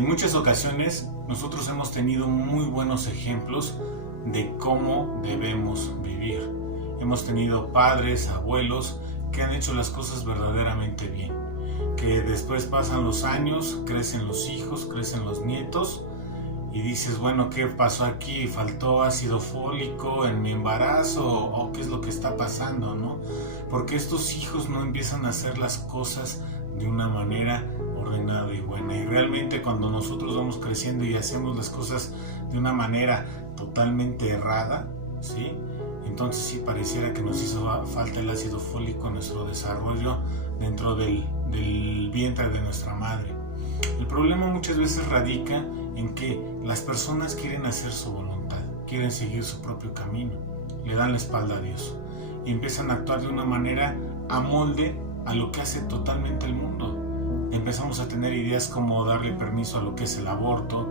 En muchas ocasiones nosotros hemos tenido muy buenos ejemplos de cómo debemos vivir. Hemos tenido padres, abuelos que han hecho las cosas verdaderamente bien, que después pasan los años, crecen los hijos, crecen los nietos y dices, bueno, ¿qué pasó aquí? ¿Faltó ácido fólico en mi embarazo? ¿O qué es lo que está pasando, no? Porque estos hijos no empiezan a hacer las cosas de una manera ordenada y buena. Y realmente cuando nosotros vamos creciendo y hacemos las cosas de una manera totalmente errada, ¿sí? Entonces sí pareciera que nos hizo falta el ácido fólico en nuestro desarrollo dentro del vientre de nuestra madre. El problema muchas veces radica en que las personas quieren hacer su voluntad, quieren seguir su propio camino, le dan la espalda a Dios y empiezan a actuar de una manera a molde a lo que hace totalmente el mundo. Empezamos a tener ideas como darle permiso a lo que es el aborto,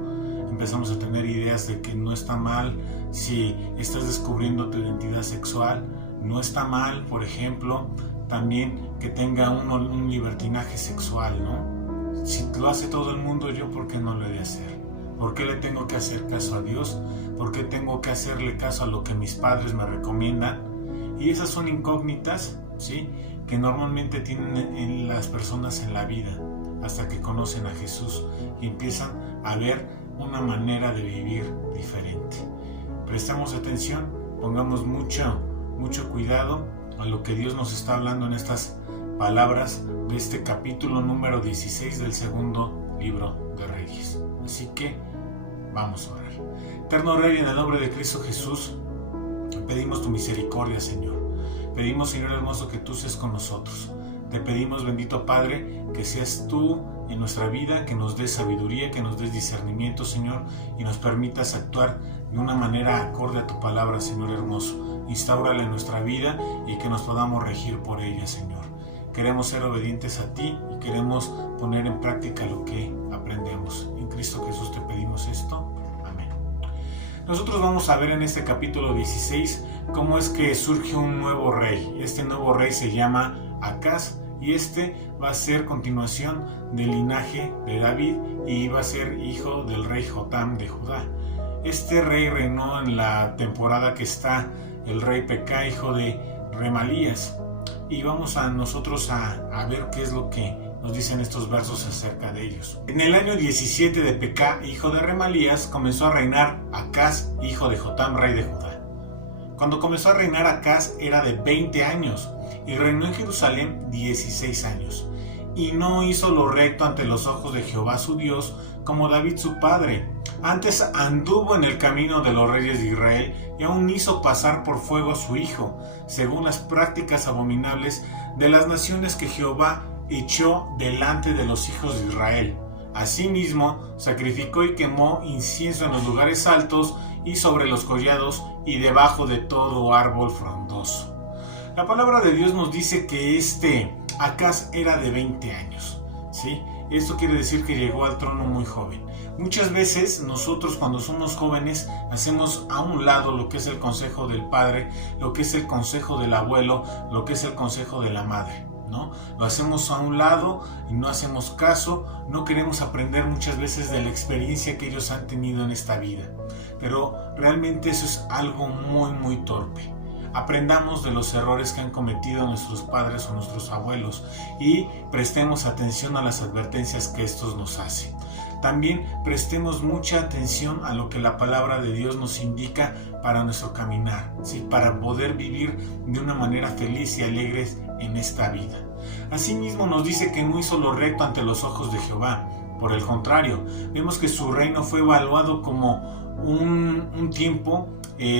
empezamos a tener ideas de que no está mal si estás descubriendo tu identidad sexual, no está mal, por ejemplo, también que tenga un libertinaje sexual, ¿no? Si lo hace todo el mundo, ¿yo por qué no lo he de hacer? ¿Por qué le tengo que hacer caso a Dios? ¿Por qué tengo que hacerle caso a lo que mis padres me recomiendan? Y esas son incógnitas, ¿sí?, que normalmente tienen en las personas en la vida, hasta que conocen a Jesús y empiezan a ver una manera de vivir diferente. Prestemos atención, pongamos mucho cuidado a lo que Dios nos está hablando en estas palabras de este capítulo número 16 del segundo libro de Reyes. Así que vamos a orar. Eterno Rey, en el nombre de Cristo Jesús, pedimos tu misericordia, Señor. Pedimos, Señor hermoso, que tú seas con nosotros. Te pedimos, bendito Padre, que seas tú en nuestra vida, que nos des sabiduría, que nos des discernimiento, Señor, y nos permitas actuar de una manera acorde a tu palabra, Señor hermoso. Instáurala en nuestra vida y que nos podamos regir por ella, Señor. Queremos ser obedientes a ti y queremos poner en práctica lo que aprendemos. En Cristo Jesús te pedimos esto. Amén. Nosotros vamos a ver en este capítulo 16 cómo es que surge un nuevo rey. Este nuevo rey se llama Acaz y este va a ser continuación del linaje de David y va a ser hijo del rey Jotam de Judá. Este rey reinó en la temporada que está el rey Pekah, hijo de Remalías. Y vamos a nosotros a ver qué es lo que nos dicen estos versos acerca de ellos. En el año 17 de Pekah, hijo de Remalías, comenzó a reinar Acaz, hijo de Jotam, rey de Judá. Cuando comenzó a reinar Acaz era de 20 años y reinó en Jerusalén 16 años. Y no hizo lo recto ante los ojos de Jehová su Dios, como David su padre. Antes anduvo en el camino de los reyes de Israel y aún hizo pasar por fuego a su hijo, según las prácticas abominables de las naciones que Jehová echó delante de los hijos de Israel. Asimismo, sacrificó y quemó incienso en los lugares altos y sobre los collados y debajo de todo árbol frondoso. La palabra de Dios nos dice que Acaz era de 20 años, ¿sí? Esto quiere decir que llegó al trono muy joven. Muchas veces nosotros cuando somos jóvenes hacemos a un lado lo que es el consejo del padre, lo que es el consejo del abuelo, lo que es el consejo de la madre, ¿no? Lo hacemos a un lado y no hacemos caso, no queremos aprender muchas veces de la experiencia que ellos han tenido en esta vida. Pero realmente eso es algo muy torpe. Aprendamos de los errores que han cometido nuestros padres o nuestros abuelos y prestemos atención a las advertencias que estos nos hacen. También prestemos mucha atención a lo que la palabra de Dios nos indica para nuestro caminar, ¿sí?, para poder vivir de una manera feliz y alegre en esta vida. Asimismo nos dice que no hizo lo recto ante los ojos de Jehová. Por el contrario, vemos que su reino fue evaluado como un tiempo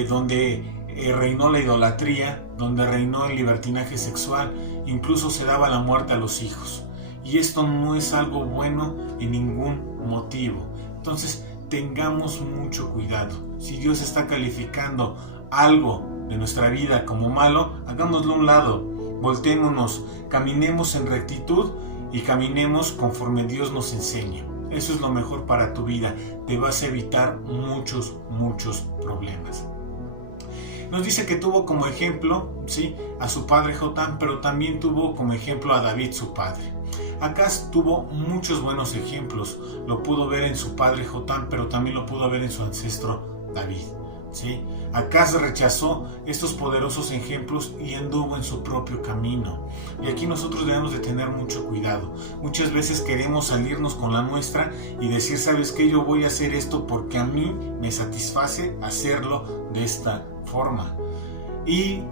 donde reinó la idolatría, donde reinó el libertinaje sexual, incluso se daba la muerte a los hijos. Y esto no es algo bueno en ningún motivo. Entonces tengamos mucho cuidado. Si Dios está calificando algo de nuestra vida como malo, hagámoslo a un lado, volteémonos, caminemos en rectitud y caminemos conforme Dios nos enseña. Eso es lo mejor para tu vida. Te vas a evitar muchos problemas. Nos dice que tuvo como ejemplo, ¿sí?, a su padre Jotam, pero también tuvo como ejemplo a David, su padre. Acaz tuvo muchos buenos ejemplos. Lo pudo ver en su padre Jotam, pero también lo pudo ver en su ancestro David. ¿Sí? Acaz rechazó estos poderosos ejemplos y anduvo en su propio camino. Y aquí nosotros debemos de tener mucho cuidado. Muchas veces queremos salirnos con la nuestra y decir, ¿sabes qué? Yo voy a hacer esto porque a mí me satisface hacerlo de esta forma. Y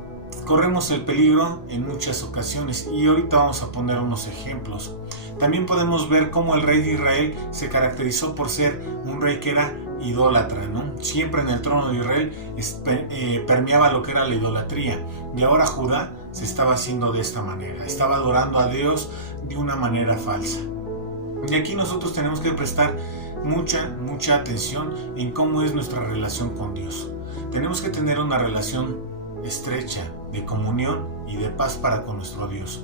corremos el peligro en muchas ocasiones, y ahorita vamos a poner unos ejemplos. También podemos ver cómo el rey de Israel se caracterizó por ser un rey que era idólatra, ¿no? Siempre en el trono de Israel permeaba lo que era la idolatría, y ahora Judá se estaba haciendo de esta manera, estaba adorando a Dios de una manera falsa. Y aquí nosotros tenemos que prestar mucha atención en cómo es nuestra relación con Dios. Tenemos que tener una relación estrecha de comunión y de paz para con nuestro Dios.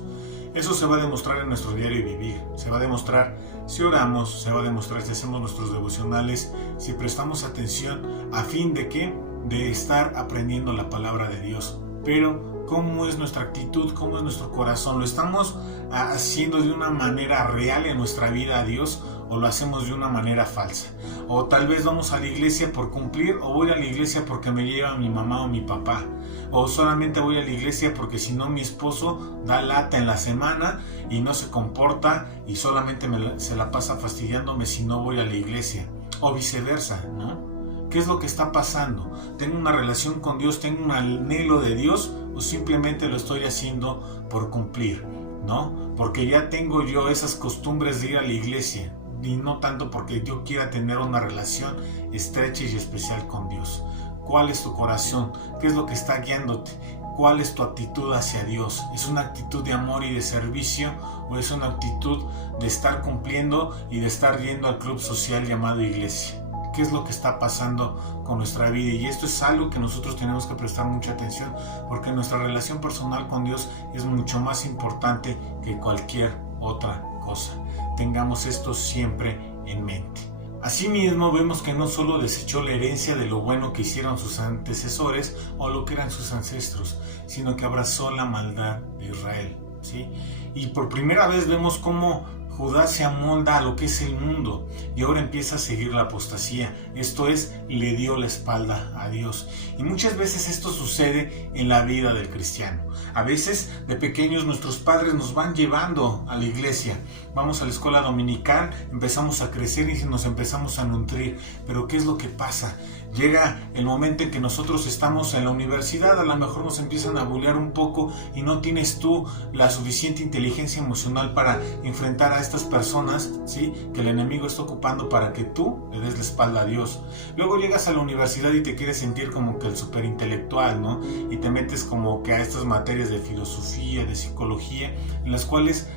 Eso se va a demostrar en nuestro diario vivir, se va a demostrar si oramos, se va a demostrar si hacemos nuestros devocionales, si prestamos atención a fin de ¿qué? De estar aprendiendo la palabra de Dios. Pero ¿cómo es nuestra actitud? ¿Cómo es nuestro corazón? ¿Lo estamos haciendo de una manera real en nuestra vida a Dios o lo hacemos de una manera falsa? O tal vez vamos a la iglesia por cumplir, o voy a la iglesia porque me lleva mi mamá o mi papá, o solamente voy a la iglesia porque si no mi esposo da lata en la semana y no se comporta y solamente se la pasa fastidiándome si no voy a la iglesia, o viceversa, ¿no? ¿Qué es lo que está pasando? ¿Tengo una relación con Dios? ¿Tengo un anhelo de Dios? ¿O simplemente lo estoy haciendo por cumplir? ¿No? Porque ya tengo yo esas costumbres de ir a la iglesia, y no tanto porque yo quiera tener una relación estrecha y especial con Dios. ¿Cuál es tu corazón? ¿Qué es lo que está guiándote? ¿Cuál es tu actitud hacia Dios? ¿Es una actitud de amor y de servicio, o es una actitud de estar cumpliendo y de estar yendo al club social llamado iglesia? ¿Qué es lo que está pasando con nuestra vida? Y esto es algo que nosotros tenemos que prestar mucha atención, porque nuestra relación personal con Dios es mucho más importante que cualquier otra cosa. Tengamos esto siempre en mente. Asimismo, vemos que no solo desechó la herencia de lo bueno que hicieron sus antecesores o lo que eran sus ancestros, sino que abrazó la maldad de Israel, ¿sí? Y por primera vez vemos cómo Judá se amolda a lo que es el mundo y ahora empieza a seguir la apostasía. Esto es, le dio la espalda a Dios. Y muchas veces esto sucede en la vida del cristiano. A veces de pequeños nuestros padres nos van llevando a la iglesia. Vamos a la escuela dominical, empezamos a crecer y nos empezamos a nutrir. Pero ¿qué es lo que pasa? Llega el momento en que nosotros estamos en la universidad, a lo mejor nos empiezan a bullear un poco y no tienes tú la suficiente inteligencia emocional para enfrentar a estas personas, ¿sí? Que el enemigo está ocupando para que tú le des la espalda a Dios. Luego llegas a la universidad y te quieres sentir como que el superintelectual, ¿no? Y te metes como que a estas materias de filosofía, de psicología, en las cuales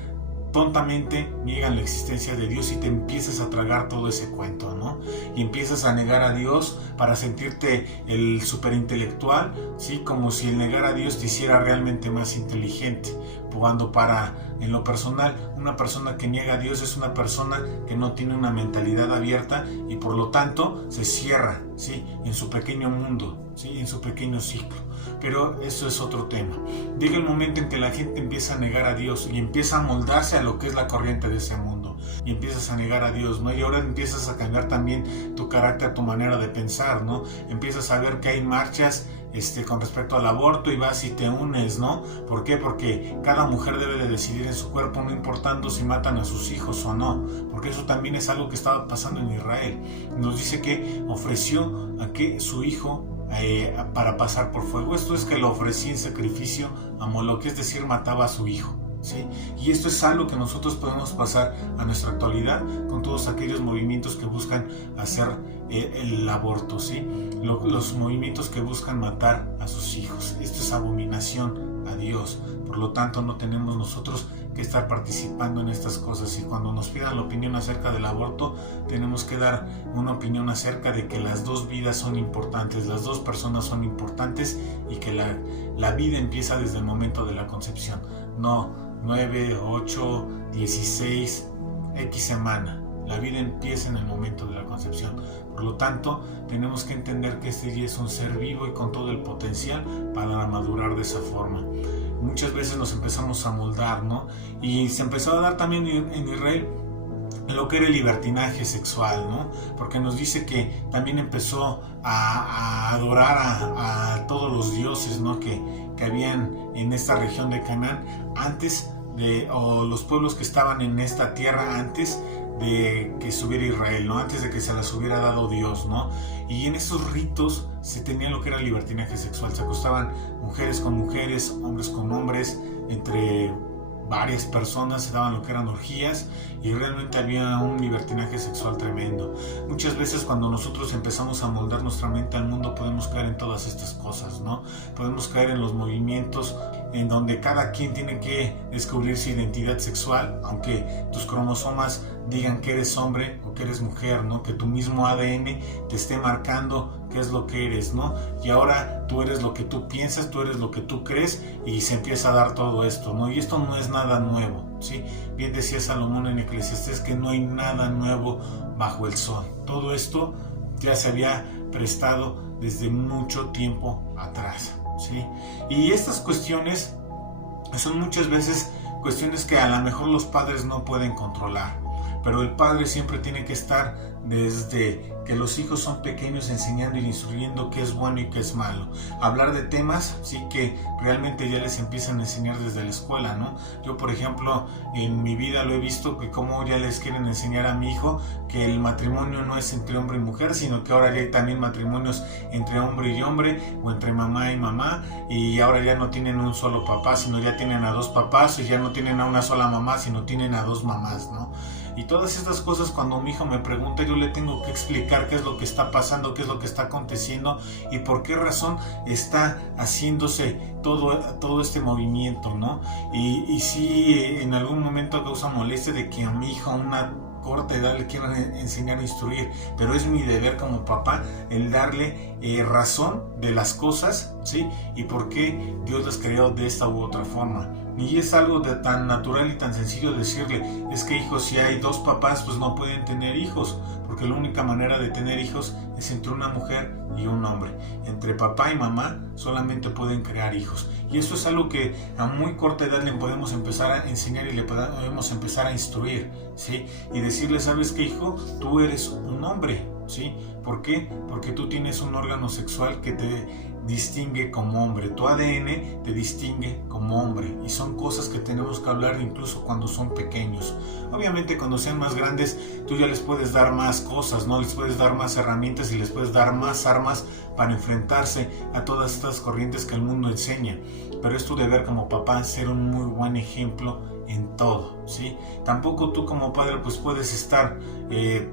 tontamente niegan la existencia de Dios y te empiezas a tragar todo ese cuento, ¿no? Y empiezas a negar a Dios para sentirte el superintelectual, ¿sí? Como si el negar a Dios te hiciera realmente más inteligente. Cuando en lo personal, una persona que niega a Dios es una persona que no tiene una mentalidad abierta y por lo tanto se cierra, ¿sí? En su pequeño mundo, ¿sí? En su pequeño ciclo. Pero eso es otro tema. Llega el momento en que la gente empieza a negar a Dios y empieza a moldarse a lo que es la corriente de ese mundo y empiezas a negar a Dios, ¿no? Y ahora empiezas a cambiar también tu carácter, tu manera de pensar, ¿no? Empiezas a ver que hay marchas con respecto al aborto y vas y te unes, ¿no? ¿Por qué? Porque cada mujer debe de decidir en su cuerpo, no importando si matan a sus hijos o no, porque eso también es algo que estaba pasando en Israel. Nos dice que ofreció a que su hijo para pasar por fuego. Esto es que lo ofrecía en sacrificio a Moloch, es decir, mataba a su hijo, ¿sí? Y esto es algo que nosotros podemos pasar a nuestra actualidad con todos aquellos movimientos que buscan hacer el aborto, ¿sí? Los movimientos que buscan matar a sus hijos. Esto es abominación a Dios. Por lo tanto, no tenemos nosotros que estar participando en estas cosas. Y cuando nos pidan la opinión acerca del aborto, tenemos que dar una opinión acerca de que las dos vidas son importantes, las dos personas son importantes y que la vida empieza desde el momento de la concepción. No 9, 8, 16, X semana. La vida empieza en el momento de la concepción. Por lo tanto, tenemos que entender que este día es un ser vivo y con todo el potencial para madurar de esa forma. muchas veces nos empezamos a moldar, ¿no? Y se empezó a dar también en Israel lo que era el libertinaje sexual, ¿no? Porque nos dice que también empezó a adorar a todos los dioses, ¿no? que habían en esta región de Canaán antes o los pueblos que estaban en esta tierra antes de que subiera Israel, ¿no? Antes de que se las hubiera dado Dios, ¿no? Y en esos ritos se tenía lo que era el libertinaje sexual. Se acostaban mujeres con mujeres, hombres con hombres, entre varias personas, se daban lo que eran orgías, y realmente había un libertinaje sexual tremendo. Muchas veces cuando nosotros empezamos a moldar nuestra mente al mundo, podemos caer en todas estas cosas, ¿no? Podemos caer en los movimientos en donde cada quien tiene que descubrir su identidad sexual, aunque tus cromosomas digan que eres hombre o que eres mujer, ¿no? Que tu mismo ADN te esté marcando qué es lo que eres, ¿no? Y ahora tú eres lo que tú piensas, tú eres lo que tú crees, y se empieza a dar todo esto, ¿no? Y esto no es nada nuevo, ¿sí? Bien decía Salomón en Eclesiastés que no hay nada nuevo bajo el sol. Todo esto ya se había prestado desde mucho tiempo atrás, ¿sí? Y estas cuestiones son muchas veces cuestiones que a lo mejor los padres no pueden controlar, pero el padre siempre tiene que estar desde que los hijos son pequeños enseñando y instruyendo qué es bueno y qué es malo. Hablar de temas, sí, que realmente ya les empiezan a enseñar desde la escuela, ¿no? Yo, por ejemplo, en mi vida lo he visto, que como ya les quieren enseñar a mi hijo que el matrimonio no es entre hombre y mujer, sino que ahora ya hay también matrimonios entre hombre y hombre, o entre mamá y mamá, y ahora ya no tienen un solo papá, sino ya tienen a dos papás, y ya no tienen a una sola mamá, sino tienen a dos mamás, ¿no? Y todas estas cosas, cuando mi hijo me pregunta, yo le tengo que explicar qué es lo que está pasando, qué es lo que está aconteciendo y por qué razón está haciéndose todo este movimiento, ¿no? Y sí, en algún momento causa molestia de que a mi hijo a una corta edad le quieran enseñar a instruir, pero es mi deber como papá el darle razón de las cosas, ¿sí? Y por qué Dios las creó de esta u otra forma. Y es algo de tan natural y tan sencillo decirle, es que hijos, si hay dos papás, pues no pueden tener hijos, porque la única manera de tener hijos es entre una mujer y un hombre. Entre papá y mamá solamente pueden crear hijos. Y eso es algo que a muy corta edad le podemos empezar a enseñar y le podemos empezar a instruir, ¿sí? Y decirle, ¿sabes qué, hijo? Tú eres un hombre, ¿sí? ¿Por qué? Porque tú tienes un órgano sexual que te distingue como hombre, tu ADN te distingue como hombre, y son cosas que tenemos que hablar incluso cuando son pequeños. Obviamente cuando sean más grandes tú ya les puedes dar más cosas, ¿no? Les puedes dar más herramientas y les puedes dar más armas para enfrentarse a todas estas corrientes que el mundo enseña, pero es tu deber como papá ser un muy buen ejemplo en todo, ¿sí? Tampoco tú como padre pues puedes estar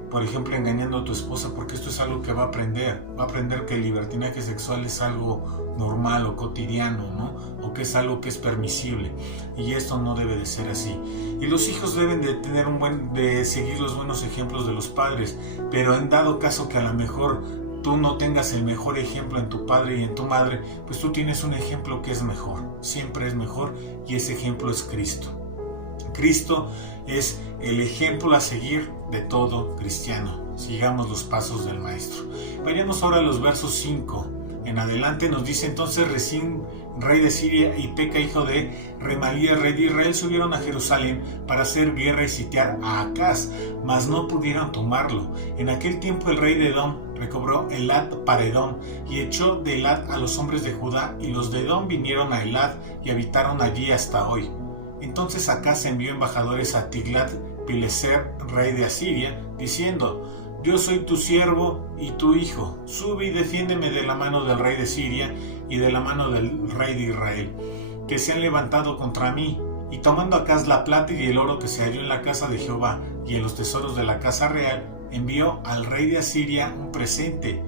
por ejemplo engañando a tu esposa, porque esto es algo que va a aprender que el libertinaje sexual es algo normal o cotidiano, ¿no? O que es algo que es permisible, y esto no debe de ser así. Y los hijos deben de tener de seguir los buenos ejemplos de los padres, pero en dado caso que a lo mejor tú no tengas el mejor ejemplo en tu padre y en tu madre, pues tú tienes un ejemplo que es mejor, siempre es mejor, y ese ejemplo es Cristo. Cristo es el ejemplo a seguir de todo cristiano. Sigamos los pasos del Maestro. Vayamos ahora a los versos 5 en adelante. Nos dice: entonces Rezín, rey de Siria, y Peca, hijo de Remalía, rey de Israel, subieron a Jerusalén para hacer guerra y sitiar a Acaz, mas no pudieron tomarlo. En aquel tiempo el rey de Edom recobró Elat para Edom, y echó de Elat a los hombres de Judá, y los de Edom vinieron a Elat y habitaron allí hasta hoy. Entonces Acaz envió embajadores a Tiglat-Pileser, rey de Asiria, diciendo: yo soy tu siervo y tu hijo, sube y defiéndeme de la mano del rey de Siria y de la mano del rey de Israel, que se han levantado contra mí. Y tomando Acaz la plata y el oro que se halló en la casa de Jehová y en los tesoros de la casa real, envió al rey de Asiria un presente,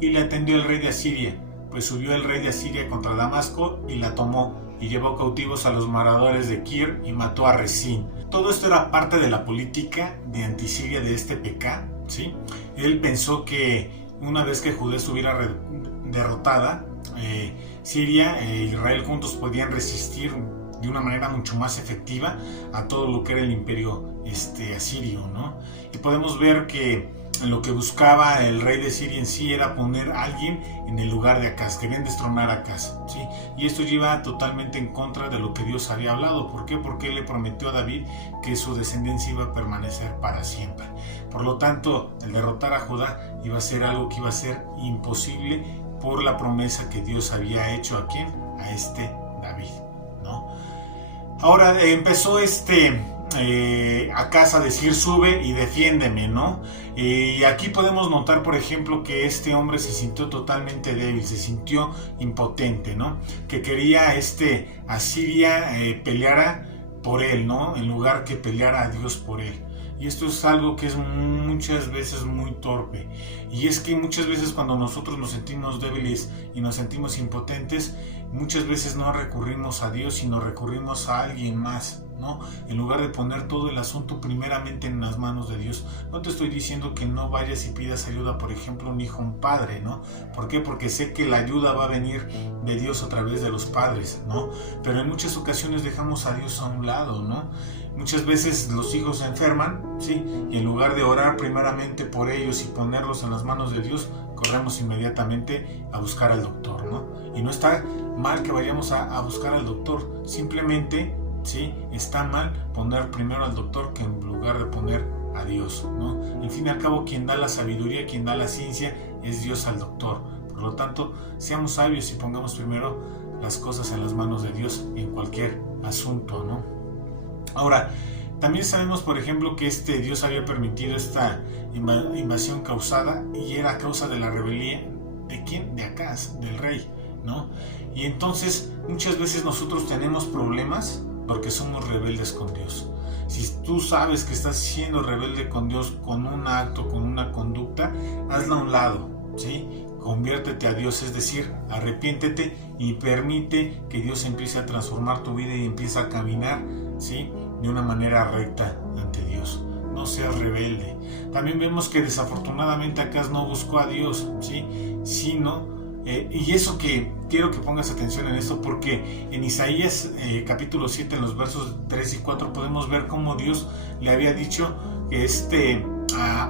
y le atendió el rey de Asiria, pues subió el rey de Asiria contra Damasco y la tomó, y llevó cautivos a los moradores de Kir y mató a Rezín. Todo esto era parte de la política de antisiria de este Peca, ¿sí? Él pensó que una vez que Judá estuviera derrotada, Siria e Israel juntos podían resistir de una manera mucho más efectiva a todo lo que era el imperio asirio, ¿no? Y podemos ver que lo que buscaba el rey de Siria en sí era poner a alguien en el lugar de Acaz. Querían destronar a Acaz, ¿sí? Y esto iba totalmente en contra de lo que Dios había hablado. ¿Por qué? Porque él le prometió a David que su descendencia iba a permanecer para siempre. Por lo tanto, el derrotar a Judá iba a ser algo que iba a ser imposible por la promesa que Dios había hecho ¿a quién? A este David, ¿no? Ahora empezó Acaz a decir: sube y defiéndeme, ¿no? Y aquí podemos notar, por ejemplo, que este hombre se sintió totalmente débil, se sintió impotente, ¿no? Que quería Asiria peleara por él, ¿no? En lugar que peleara a Dios por él. Y esto es algo que es muchas veces muy torpe. Y es que muchas veces cuando nosotros nos sentimos débiles y nos sentimos impotentes, muchas veces no recurrimos a Dios, sino recurrimos a alguien más, ¿no? En lugar de poner todo el asunto primeramente en las manos de Dios. No te estoy diciendo que no vayas y pidas ayuda, por ejemplo, un hijo, un padre, ¿no? ¿Por qué? Porque sé que la ayuda va a venir de Dios a través de los padres, ¿no? Pero en muchas ocasiones dejamos a Dios a un lado, ¿no? Muchas veces los hijos se enferman, ¿sí? Y en lugar de orar primeramente por ellos y ponerlos en las manos de Dios, corremos inmediatamente a buscar al doctor, ¿no? Y no está mal que vayamos a buscar al doctor, simplemente, ¿sí? Está mal poner primero al doctor que en lugar de poner a Dios, ¿no? En fin y al cabo, quien da la sabiduría, quien da la ciencia es Dios al doctor. Por lo tanto, seamos sabios y pongamos primero las cosas en las manos de Dios en cualquier asunto, ¿no? Ahora, también sabemos, por ejemplo, que Dios había permitido esta invasión causada y era a causa de la rebeldía ¿de quién? De Acaz, del rey, ¿no? Y entonces muchas veces nosotros tenemos problemas porque somos rebeldes con Dios. Si tú sabes que estás siendo rebelde con Dios con un acto, con una conducta, hazla a un lado, ¿sí? Conviértete a Dios, es decir, arrepiéntete y permite que Dios empiece a transformar tu vida y empiece a caminar, ¿sí? De una manera recta ante Dios. No seas rebelde. También vemos que desafortunadamente Acaz no buscó a Dios, ¿sí? Sino, y eso que quiero que pongas atención en esto, porque en Isaías capítulo 7, en los versos 3 y 4, podemos ver cómo Dios le había dicho que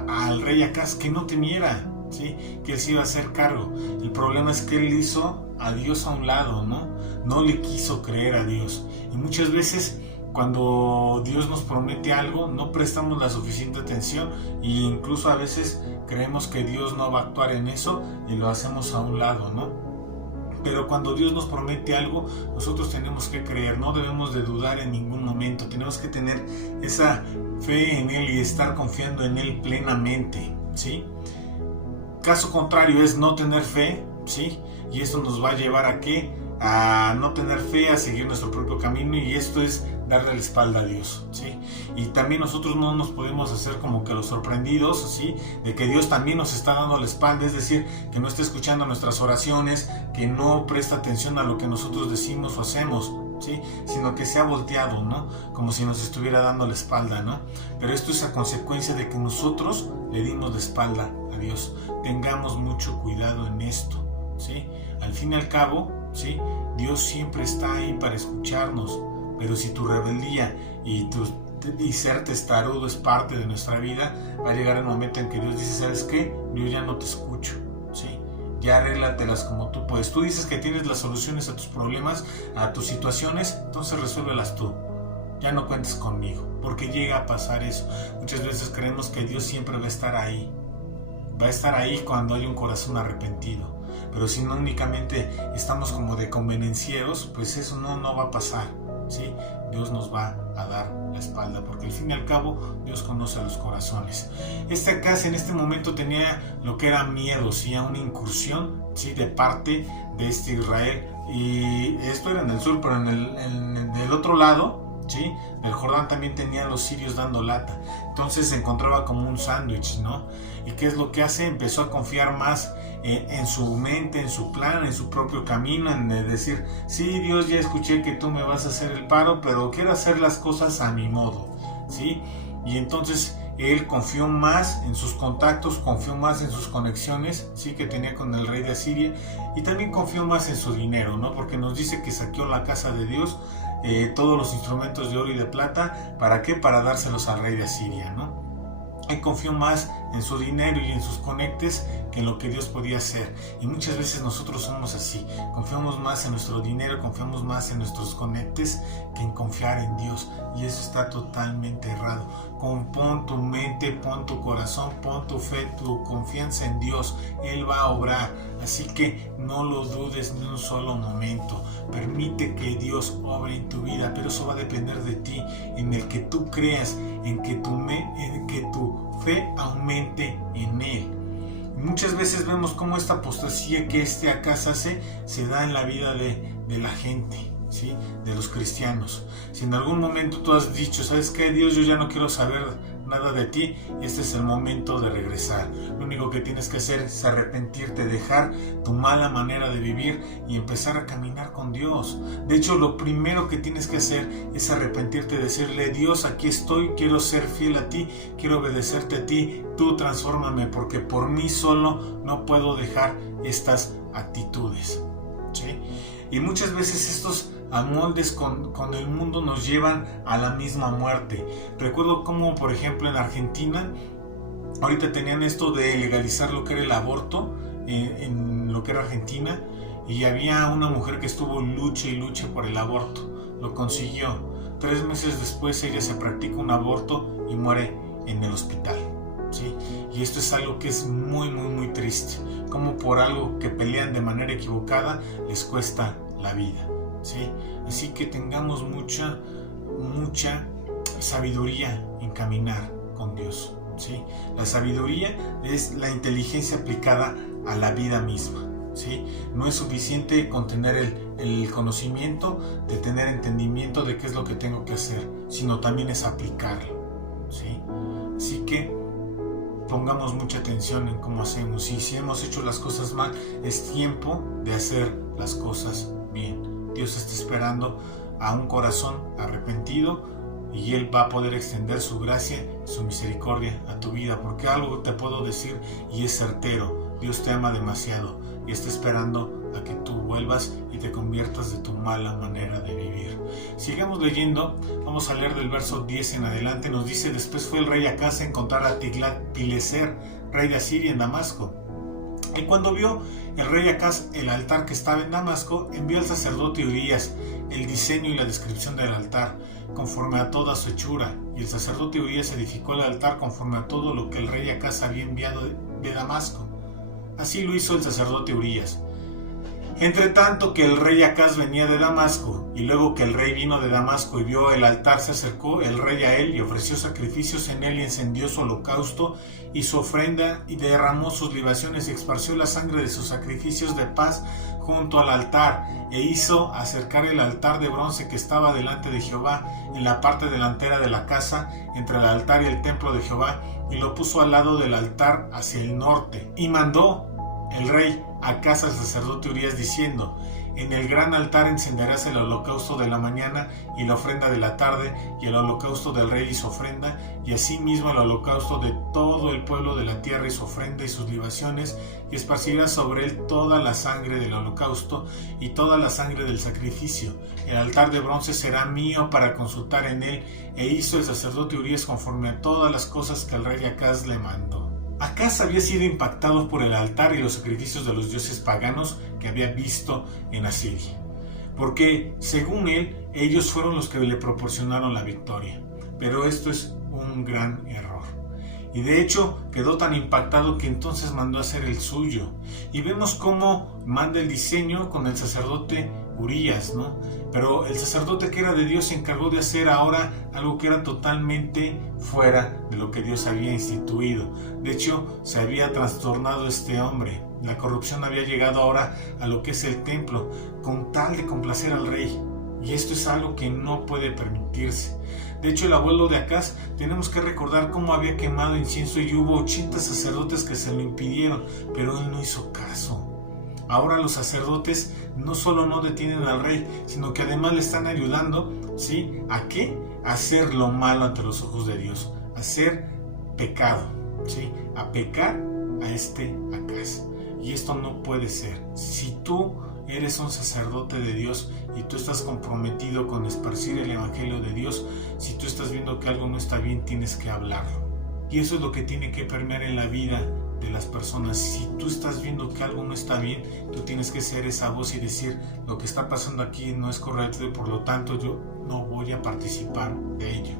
al rey Acaz que no temiera, ¿sí? Que él se iba a hacer cargo. El problema es que él hizo a Dios a un lado, ¿no? No le quiso creer a Dios. Y muchas veces cuando Dios nos promete algo, no prestamos la suficiente atención e incluso a veces creemos que Dios no va a actuar en eso y lo hacemos a un lado, ¿no? Pero cuando Dios nos promete algo, nosotros tenemos que creer, no debemos de dudar en ningún momento, tenemos que tener esa fe en Él y estar confiando en Él plenamente, ¿sí? Caso contrario es no tener fe, ¿sí? Y esto nos va a llevar ¿a qué? A no tener fe, a seguir nuestro propio camino, y esto es darle la espalda a Dios, ¿sí? Y también nosotros no nos podemos hacer como que los sorprendidos, ¿sí? De que Dios también nos está dando la espalda, es decir, que no está escuchando nuestras oraciones, que no presta atención a lo que nosotros decimos o hacemos, ¿sí? Sino que se ha volteado, ¿no? Como si nos estuviera dando la espalda, ¿no? Pero esto es a consecuencia de que nosotros le dimos la espalda a Dios. Tengamos mucho cuidado en esto, ¿sí? Al fin y al cabo, ¿sí? Dios siempre está ahí para escucharnos, pero si tu rebeldía y ser testarudo es parte de nuestra vida, va a llegar el momento en que Dios dice: ¿sabes qué? Yo ya no te escucho, ¿sí? Ya arréglatelas como tú puedes. Tú dices que tienes las soluciones a tus problemas, a tus situaciones, entonces resuélvelas tú. Ya no cuentes conmigo, porque llega a pasar eso. Muchas veces creemos que Dios siempre va a estar ahí. Va a estar ahí cuando hay un corazón arrepentido. Pero si no únicamente estamos como de convenencieros, pues eso no va a pasar, ¿sí? Dios nos va a dar la espalda, porque al fin y al cabo Dios conoce los corazones. Acaz en este momento tenía lo que era miedo, ¿sí? A una incursión, ¿sí? De parte de Israel, y esto era en el sur, pero en el otro lado, ¿sí? Del Jordán también tenían los sirios dando lata. Entonces se encontraba como un sándwich, ¿no? ¿Y qué es lo que hace? Empezó a confiar más en su mente, en su plan, en su propio camino, en decir: sí, Dios, ya escuché que tú me vas a hacer el paro, pero quiero hacer las cosas a mi modo, ¿sí? Y entonces él confió más en sus contactos, confió más en sus conexiones, sí, que tenía con el rey de Asiria, y también confió más en su dinero, ¿no? Porque nos dice que saqueó la casa de Dios, todos los instrumentos de oro y de plata. ¿Para qué? Para dárselos al rey de Asiria, ¿no? Él confió más en su dinero y en sus conectes que en lo que Dios podía hacer. Y muchas veces nosotros somos así, confiamos más en nuestro dinero, confiamos más en nuestros conectes que en confiar en Dios, y eso está totalmente errado. Pon tu mente, pon tu corazón, pon tu fe, tu confianza en Dios. Él va a obrar, así que no lo dudes ni un solo momento. Permite que Dios obre en tu vida, pero eso va a depender de ti, en el que tú creas, en que tu fe aumente en Él. Muchas veces vemos cómo esta apostasía que Acaz hace se da en la vida de la gente, ¿sí? De los cristianos. Si en algún momento tú has dicho, ¿sabes qué, Dios? Yo ya no quiero saber nada de ti, este es el momento de regresar. Lo único que tienes que hacer es arrepentirte, dejar tu mala manera de vivir y empezar a caminar con Dios. De hecho, lo primero que tienes que hacer es arrepentirte, decirle: Dios, aquí estoy, quiero ser fiel a ti, quiero obedecerte a ti, tú transfórmame, porque por mí solo no puedo dejar estas actitudes, ¿sí? Y muchas veces estos amoldes con el mundo nos llevan a la misma muerte. Recuerdo cómo, por ejemplo, en Argentina ahorita tenían esto de legalizar lo que era el aborto en lo que era Argentina, y había una mujer que estuvo lucha y lucha por el aborto. Lo consiguió. 3 meses después ella se practica un aborto y muere en el hospital, ¿sí? Y esto es algo que es muy, muy, muy triste. Como por algo que pelean de manera equivocada les cuesta la vida, ¿sí? Así que tengamos mucha sabiduría en caminar con Dios, ¿sí? La sabiduría es la inteligencia aplicada a la vida misma, ¿sí? No es suficiente con tener el conocimiento, de tener entendimiento de qué es lo que tengo que hacer, sino también es aplicarlo, ¿sí? Así que pongamos mucha atención en cómo hacemos, y si hemos hecho las cosas mal, es tiempo de hacer las cosas bien. Dios está esperando a un corazón arrepentido, y Él va a poder extender su gracia, su misericordia a tu vida, porque algo te puedo decir y es certero: Dios te ama demasiado y está esperando a que tú vuelvas y te conviertas de tu mala manera de vivir. Sigamos leyendo, vamos a leer del verso 10 en adelante. Nos dice: después fue el rey Acaz a encontrar a Tiglat-Pileser, rey de Asiria, en Damasco. Y cuando vio el rey Acaz el altar que estaba en Damasco, envió al sacerdote Urías el diseño y la descripción del altar, conforme a toda su hechura. Y el sacerdote Urías edificó el altar conforme a todo lo que el rey Acaz había enviado de Damasco. Así lo hizo el sacerdote Urías. Entre tanto que el rey Acaz venía de Damasco, y luego que el rey vino de Damasco y vio el altar, se acercó el rey a él y ofreció sacrificios en él, y encendió su holocausto y su ofrenda, y derramó sus libaciones y esparció la sangre de sus sacrificios de paz junto al altar, e hizo acercar el altar de bronce que estaba delante de Jehová en la parte delantera de la casa, entre el altar y el templo de Jehová, y lo puso al lado del altar hacia el norte. Y mandó el rey Acaz al sacerdote Urías diciendo: en el gran altar encenderás el holocausto de la mañana y la ofrenda de la tarde, y el holocausto del rey y su ofrenda, y asimismo el holocausto de todo el pueblo de la tierra y su ofrenda y sus libaciones, y esparcirás sobre él toda la sangre del holocausto y toda la sangre del sacrificio. El altar de bronce será mío para consultar en él. E hizo el sacerdote Urías conforme a todas las cosas que el rey Acaz le mandó. Acaz había sido impactado por el altar y los sacrificios de los dioses paganos que había visto en Asiria, porque según él, ellos fueron los que le proporcionaron la victoria. Pero esto es un gran error. Y de hecho quedó tan impactado que entonces mandó a hacer el suyo. Y vemos cómo manda el diseño con el sacerdote Urías, ¿no? Pero el sacerdote que era de Dios se encargó de hacer ahora algo que era totalmente fuera de lo que Dios había instituido. De hecho, se había trastornado este hombre. La corrupción había llegado ahora a lo que es el templo, con tal de complacer al rey. Y esto es algo que no puede permitirse. De hecho, el abuelo de Acaz, tenemos que recordar cómo había quemado incienso y hubo 80 sacerdotes que se lo impidieron, pero él no hizo caso. Ahora los sacerdotes no solo no detienen al rey, sino que además le están ayudando, ¿sí? ¿A qué? A hacer lo malo ante los ojos de Dios, a hacer pecado, ¿sí? A pecar a Acaz. Y esto no puede ser. Si tú eres un sacerdote de Dios y tú estás comprometido con esparcir el evangelio de Dios, si tú estás viendo que algo no está bien, tienes que hablarlo, Y eso es lo que tiene que permear en la vida de las personas. Si tú estás viendo que algo no está bien, tú tienes que ser esa voz y decir: lo que está pasando aquí no es correcto y por lo tanto yo no voy a participar de ello.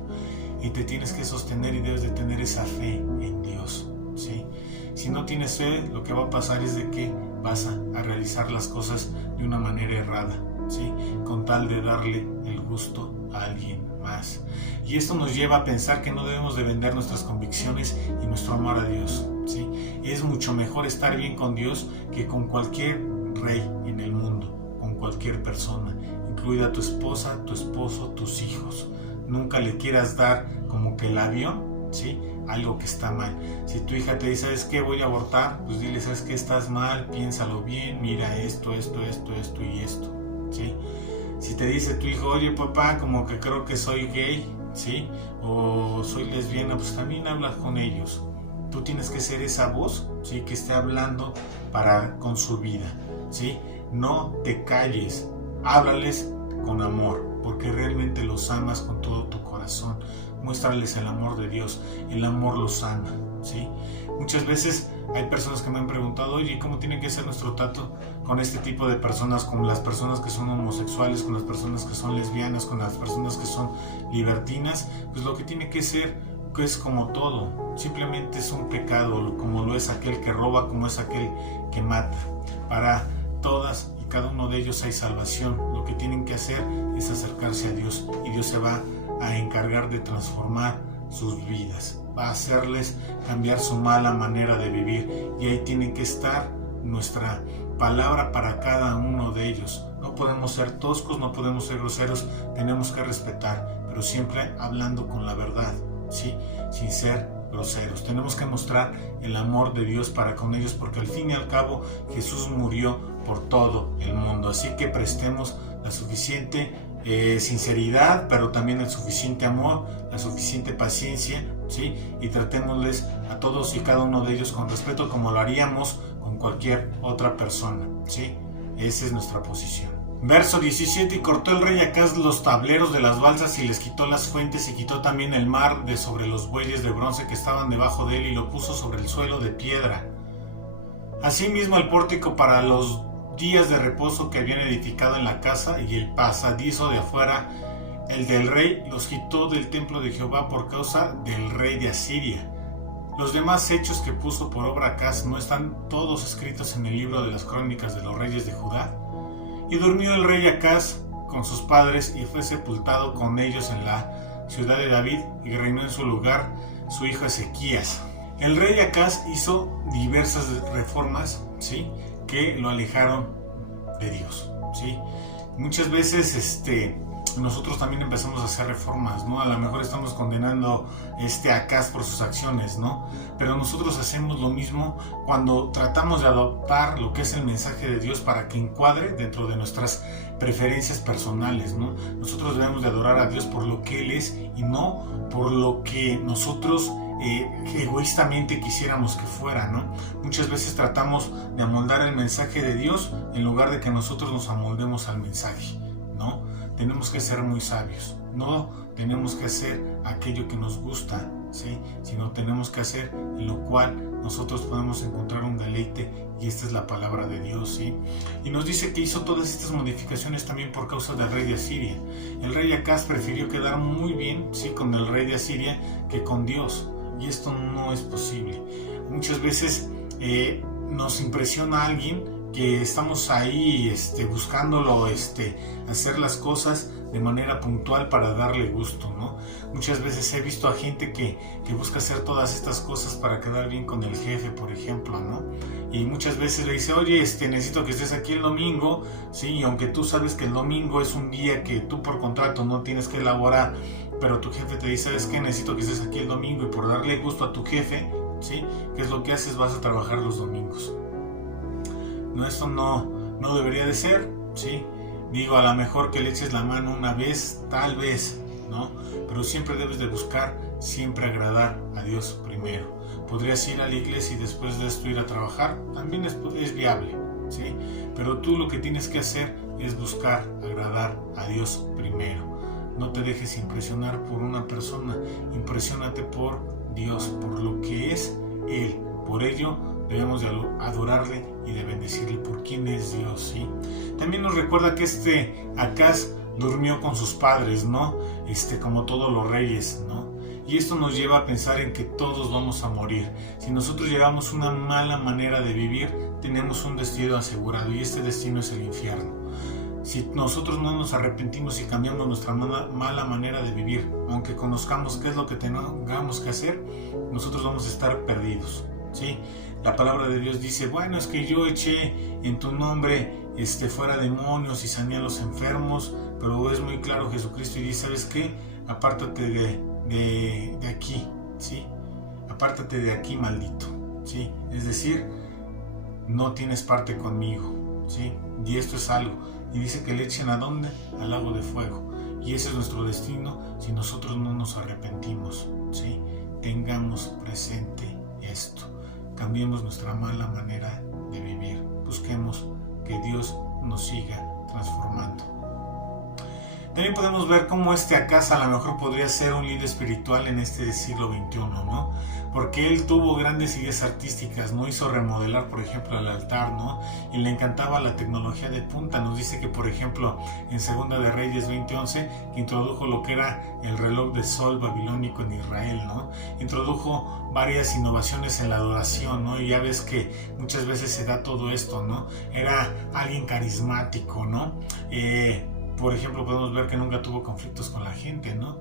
Y te tienes que sostener y debes de tener esa fe en Dios, ¿sí? Si no tienes fe, lo que va a pasar es de que vas a realizar las cosas de una manera errada, ¿sí? Con tal de darle el gusto a alguien más. Y esto nos lleva a pensar que no debemos de vender nuestras convicciones y nuestro amor a Dios, ¿sí? Es mucho mejor estar bien con Dios que con cualquier rey en el mundo, con cualquier persona, incluida tu esposa, tu esposo, tus hijos. Nunca le quieras dar como que el avión, ¿sí? Algo que está mal. Si tu hija te dice: ¿sabes qué? Voy a abortar, pues dile: ¿sabes qué? Estás mal, piénsalo bien, mira esto y esto, ¿sí? Si te dice tu hijo: oye papá, como que creo que soy gay, ¿sí? O soy lesbiana, pues también hablas con ellos. Tú tienes que ser esa voz, ¿sí? Que esté hablando con su vida, ¿sí? No te calles, háblales con amor, porque realmente los amas con todo tu corazón. Muéstrales el amor de Dios, el amor los sana, ¿sí? Muchas veces hay personas que me han preguntado: oye, ¿cómo tiene que ser nuestro trato con este tipo de personas, con las personas que son homosexuales, con las personas que son lesbianas, con las personas que son libertinas? Pues lo que tiene que ser es como todo, simplemente es un pecado, como lo es aquel que roba, como es aquel que mata. Para todas y cada uno de ellos hay salvación. Lo que tienen que hacer es acercarse a Dios, y Dios se va a encargar de transformar sus vidas, va a hacerles cambiar su mala manera de vivir, y ahí tiene que estar nuestra palabra para cada uno de ellos. No podemos ser toscos, no podemos ser groseros, tenemos que respetar, pero siempre hablando con la verdad, ¿sí? Sin ser groseros. Tenemos que mostrar el amor de Dios para con ellos, porque al fin y al cabo Jesús murió por todo el mundo. Así que prestemos la suficiente sinceridad, pero también el suficiente amor, la suficiente paciencia, ¿sí? Y tratémosles a todos y cada uno de ellos con respeto, como lo haríamos con cualquier otra persona, ¿sí? Esa es nuestra posición. Verso 17: y cortó el rey Acaz los tableros de las balsas y les quitó las fuentes, y quitó también el mar de sobre los bueyes de bronce que estaban debajo de él, y lo puso sobre el suelo de piedra. Asimismo el pórtico para los días de reposo que habían edificado en la casa, y el pasadizo de afuera, el del rey, los quitó del templo de Jehová por causa del rey de Asiria. Los demás hechos que puso por obra Acaz, ¿no están todos escritos en el libro de las crónicas de los reyes de Judá? Y durmió el rey Acaz con sus padres, y fue sepultado con ellos en la ciudad de David, y reinó en su lugar su hijo Ezequías. El rey Acaz hizo diversas reformas, ¿sí?, que lo alejaron de Dios, ¿sí? Muchas veces nosotros también empezamos a hacer reformas, ¿no? A lo mejor estamos condenando a Acaz por sus acciones, ¿no? Pero nosotros hacemos lo mismo cuando tratamos de adoptar lo que es el mensaje de Dios para que encuadre dentro de nuestras preferencias personales, ¿no? Nosotros debemos de adorar a Dios por lo que Él es, y no por lo que nosotros egoístamente quisiéramos que fuera, ¿no? Muchas veces tratamos de amoldar el mensaje de Dios en lugar de que nosotros nos amoldemos al mensaje, ¿no? Tenemos que ser muy sabios, no tenemos que hacer aquello que nos gusta, ¿sí?, sino tenemos que hacer en lo cual nosotros podemos encontrar un deleite, y esta es la palabra de Dios, ¿sí? Y nos dice que hizo todas estas modificaciones también por causa del rey de Asiria. El rey Acaz prefirió quedar muy bien, ¿sí?, con el rey de Asiria que con Dios, y esto no es posible. Muchas veces nos impresiona a alguien que estamos ahí buscándolo hacer las cosas de manera puntual para darle gusto, ¿no? Muchas veces he visto a gente que busca hacer todas estas cosas para quedar bien con el jefe, por ejemplo, ¿no? Y muchas veces le dice: oye, necesito que estés aquí el domingo, ¿sí? Y aunque tú sabes que el domingo es un día que tú por contrato no tienes que elaborar, pero tu jefe te dice: ¿sabes qué? Necesito que estés aquí el domingo, y por darle gusto a tu jefe, ¿sí?, ¿qué es lo que haces? Vas a trabajar los domingos. No, esto no debería de ser, ¿sí? Digo, a lo mejor que le eches la mano una vez, tal vez, ¿no? Pero siempre debes de buscar siempre agradar a Dios primero. Podrías ir a la iglesia y después de esto ir a trabajar, también es viable, ¿sí? Pero tú lo que tienes que hacer es buscar agradar a Dios primero. No te dejes impresionar por una persona, impresiónate por Dios, por lo que es Él. Por ello debemos de adorarle y de bendecirle por quien es Dios, ¿sí? También nos recuerda que Acaz durmió con sus padres, ¿no? Como todos los reyes, ¿no? Y esto nos lleva a pensar en que todos vamos a morir. Si nosotros llevamos una mala manera de vivir, tenemos un destino asegurado, y este destino es el infierno. Si nosotros no nos arrepentimos y cambiamos nuestra mala manera de vivir, aunque conozcamos qué es lo que tengamos que hacer, nosotros vamos a estar perdidos, ¿sí? La palabra de Dios dice, bueno, es que yo eché en tu nombre fuera demonios y sané a los enfermos, pero es muy claro Jesucristo y dice, ¿sabes qué? Apártate de aquí, ¿sí? Apártate de aquí, maldito, ¿sí? Es decir, no tienes parte conmigo, ¿sí? Y esto es algo. Y dice que le echen ¿a dónde? Al lago de fuego. Y ese es nuestro destino si nosotros no nos arrepentimos, ¿sí? Tengamos presente esto. Cambiemos nuestra mala manera de vivir. Busquemos que Dios nos siga transformando. También podemos ver cómo Acaz a lo mejor podría ser un líder espiritual en este siglo XXI, ¿no? Porque él tuvo grandes ideas artísticas, ¿no? Hizo remodelar, por ejemplo, el altar, ¿no? Y le encantaba la tecnología de punta. Nos dice que, por ejemplo, en Segunda de Reyes 20:11, que introdujo lo que era el reloj de sol babilónico en Israel, ¿no? Introdujo varias innovaciones en la adoración, ¿no? Y ya ves que muchas veces se da todo esto, ¿no? Era alguien carismático, ¿no? Por ejemplo, podemos ver que nunca tuvo conflictos con la gente, ¿no?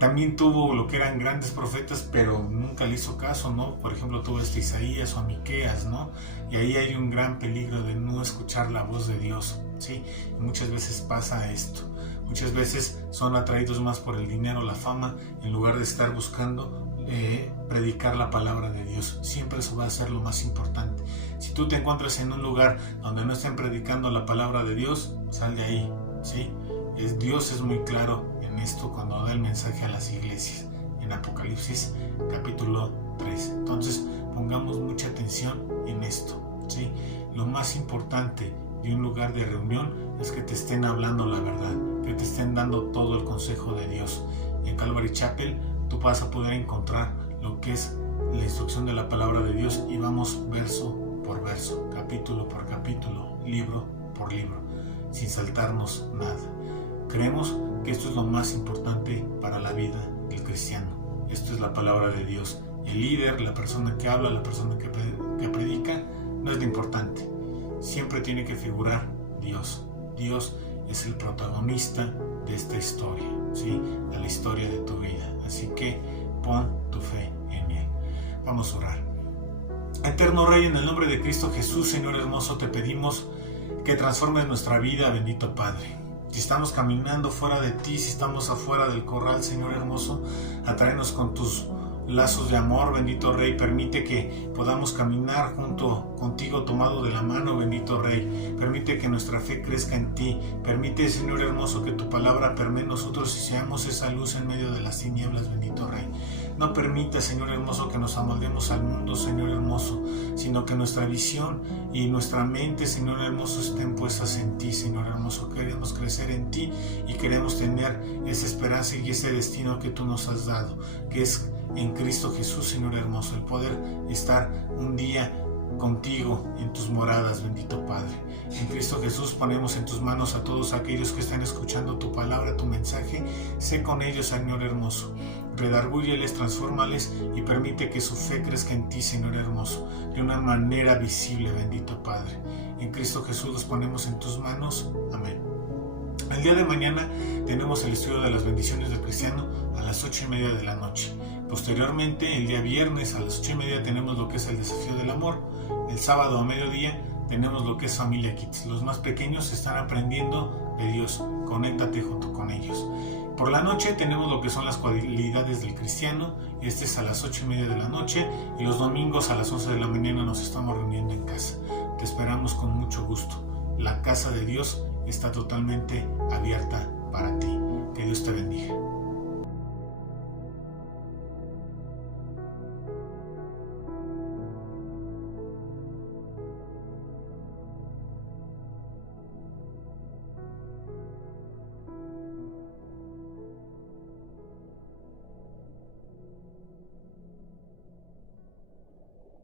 También tuvo lo que eran grandes profetas, pero nunca le hizo caso, ¿no? Por ejemplo, tuvo Isaías o a Miqueas, ¿no? Y ahí hay un gran peligro de no escuchar la voz de Dios, ¿sí? Y muchas veces pasa esto. Muchas veces son atraídos más por el dinero, la fama, en lugar de estar buscando predicar la palabra de Dios. Siempre eso va a ser lo más importante. Si tú te encuentras en un lugar donde no estén predicando la palabra de Dios, sal de ahí, ¿sí? Dios es muy claro en esto cuando da el mensaje a las iglesias en Apocalipsis capítulo 3. Entonces pongamos mucha atención en esto, ¿sí? Lo más importante de un lugar de reunión es que te estén hablando la verdad, que te estén dando todo el consejo de Dios. En Calvary Chapel tú vas a poder encontrar lo que es la instrucción de la palabra de Dios, y vamos verso por verso, capítulo por capítulo, libro por libro, sin saltarnos nada. Creemos que esto es lo más importante para la vida del cristiano. Esto es la palabra de Dios. El líder, la persona que habla, la persona que predica, no es lo importante. Siempre tiene que figurar Dios. Dios es el protagonista de esta historia, ¿sí? De la historia de tu vida. Así que pon tu fe en Él. Vamos a orar. Eterno Rey, en el nombre de Cristo Jesús, Señor hermoso, te pedimos que transformes nuestra vida, bendito Padre. Si estamos caminando fuera de ti, si estamos afuera del corral, Señor hermoso, atráenos con tus lazos de amor, bendito Rey. Permite que podamos caminar junto contigo, tomado de la mano, bendito Rey. Permite que nuestra fe crezca en ti. Permite, Señor hermoso, que tu palabra permee en nosotros y seamos esa luz en medio de las tinieblas, bendito Rey. No permita, Señor hermoso, que nos amoldemos al mundo, Señor hermoso, sino que nuestra visión y nuestra mente, Señor hermoso, estén puestas en ti, Señor hermoso. Queremos crecer en ti y queremos tener esa esperanza y ese destino que tú nos has dado, que es en Cristo Jesús, Señor hermoso, el poder estar un día contigo en tus moradas, bendito Padre. En Cristo Jesús ponemos en tus manos a todos aquellos que están escuchando tu palabra, tu mensaje. Sé con ellos, Señor hermoso. Redargúyeles, transfórmales y permite que su fe crezca en ti, Señor hermoso, de una manera visible, bendito Padre. En Cristo Jesús los ponemos en tus manos. Amén. El día de mañana tenemos el estudio de las bendiciones del cristiano a las 8:30 de la noche. Posteriormente, el día viernes a las 8:30 tenemos lo que es el desafío del amor. El sábado a mediodía tenemos lo que es Familia Kids. Los más pequeños están aprendiendo de Dios. Conéctate junto con ellos. Por la noche tenemos lo que son las cualidades del cristiano. Este es a las 8:30 de la noche. Y los domingos a las 11 de la mañana nos estamos reuniendo en casa. Te esperamos con mucho gusto. La casa de Dios está totalmente abierta para ti. Que Dios te bendiga.